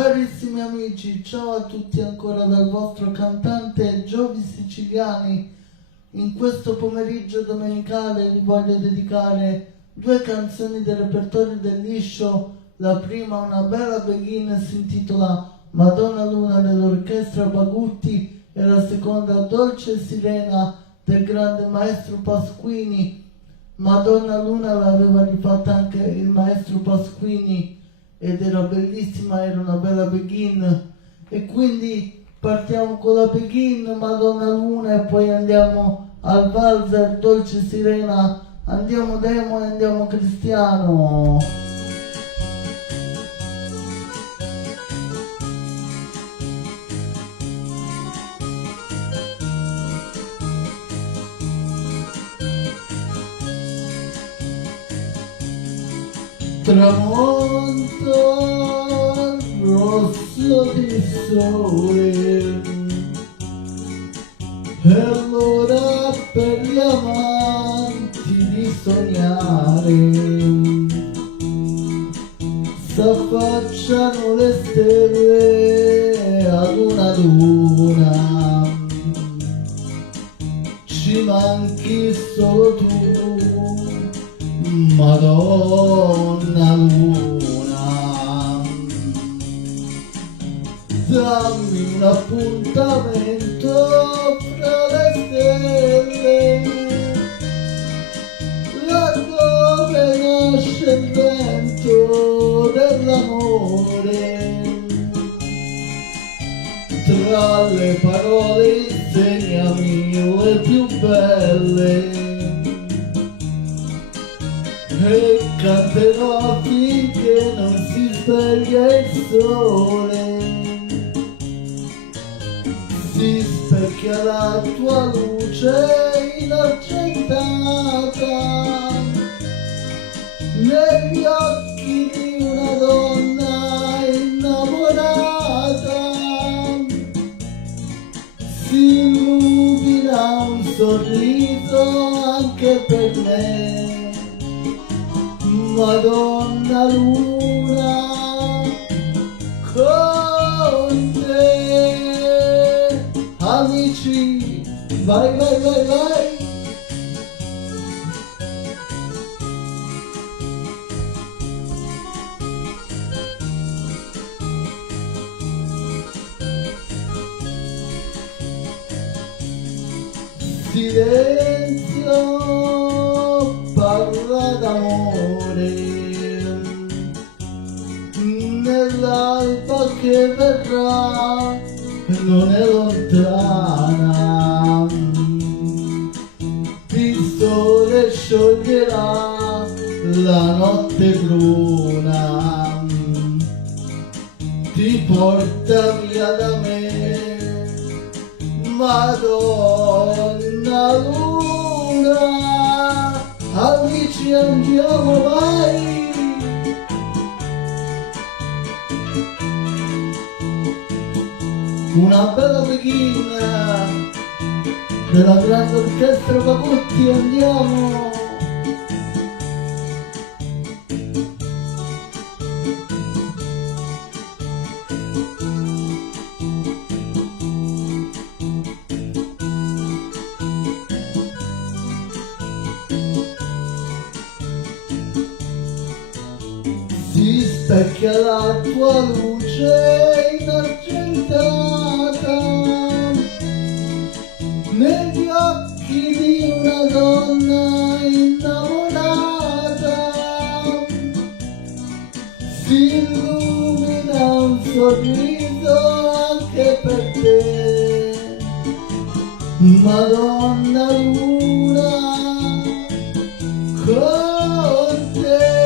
Carissimi amici, ciao a tutti ancora dal vostro cantante Giovi Siciliani. In questo pomeriggio domenicale vi voglio dedicare due canzoni del repertorio del liscio. La prima, una bella begin, si intitola Madonna Luna dell'orchestra Bagutti, e la seconda, Dolce Sirena del grande maestro Pasquini. Madonna Luna l'aveva rifatta anche il maestro Pasquini ed era bellissima, era una bella begin, e quindi partiamo con la begin Madonna Luna e poi andiamo al valzer Dolce Sirena. Andiamo Demo e andiamo Cristiano. Tramonto rosso di sole, e allora per gli amanti di sognare s'affacciano le stelle ad una, ci manchi solo tu, Madonna Luna. Dammi un appuntamento fra le stelle, laddove nasce il vento dell'amore. Tra le parole insegnami le più belle, e canterò finché non si sveglia il sole, si specchia la tua luce inargentata negli occhi di una donna innamorata. Si illumina un sorriso anche per me, Madonna Luna, con te. Amici, vai, vai, vai, vai. Silenzio, parla d'amore, nell'alba che verrà non è lontana, il sole scioglierà la notte bruna, ti porta via da me, Madonna Luna. Amici, andiamo, vai! Una bella begin della grande orchestra Bagutti, andiamo! Si specchia la tua luce inargentata negli occhi di una donna innamorata. Si illumina un sorriso anche per te, Madonna Luna, con te.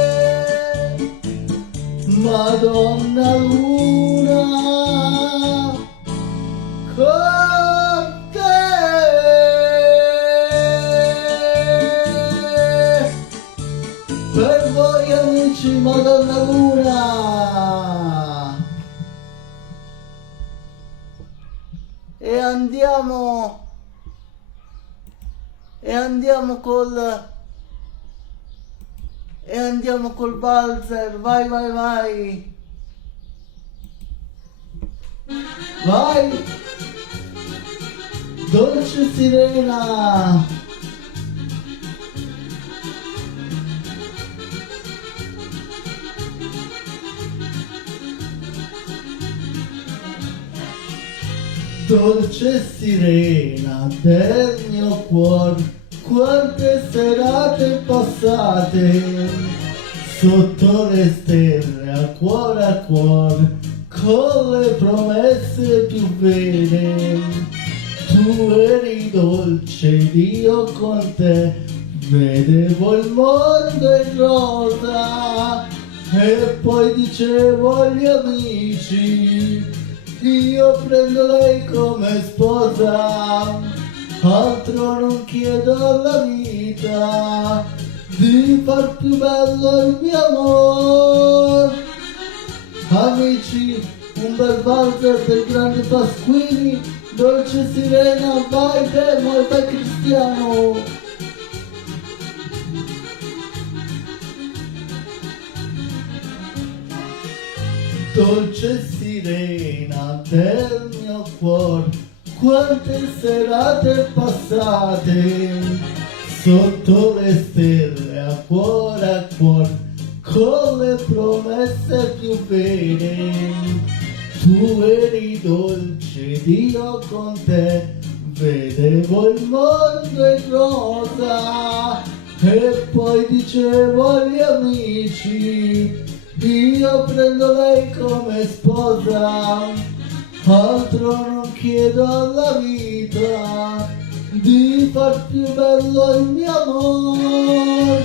Madonna Luna, con te. Per voi amici, Madonna Luna. E andiamo col valzer, vai, vai, vai. Vai! Dolce sirena! Dolce sirena del mio cuore, quante serate passate sotto le stelle a cuore, con le promesse più vere. Tu eri dolce ed io con te vedevo il mondo in rosa e poi dicevo agli amici io prendo lei come sposa, altro non chiedo alla vita, di far più bello il mio amor. Amici, un bel valzer del grande Pasquini, dolce sirena, vai Demo e vai Cristiano. Dolce sirena del mio cuore, quante serate passate sotto le stelle a cuore, con le promesse più vere. Tu eri dolce ed io con te vedevo il mondo in rosa e poi dicevo agli amici io prendo lei come sposa, altro non chiedo alla vita, di far più bello il mio amor.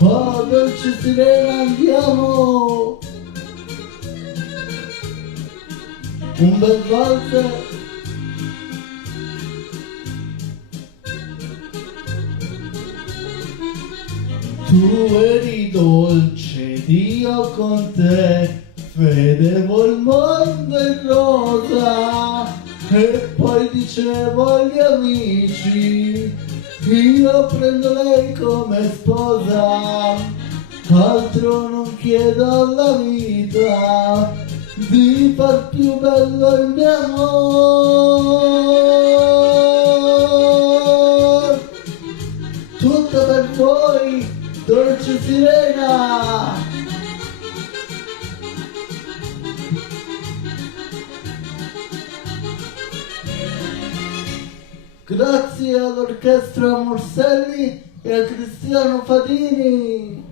Oh, dolce sirena, andiamo! Un bel valzer. Tu eri dolce ed io con te vedevo il mondo in rosa e poi dicevo agli amici io prendo lei come sposa, altro non chiedo alla vita, di far più bello il mio amor. Tutto per voi, dolce sirena! Grazie all'orchestra Morselli e a Cristiano Fadini.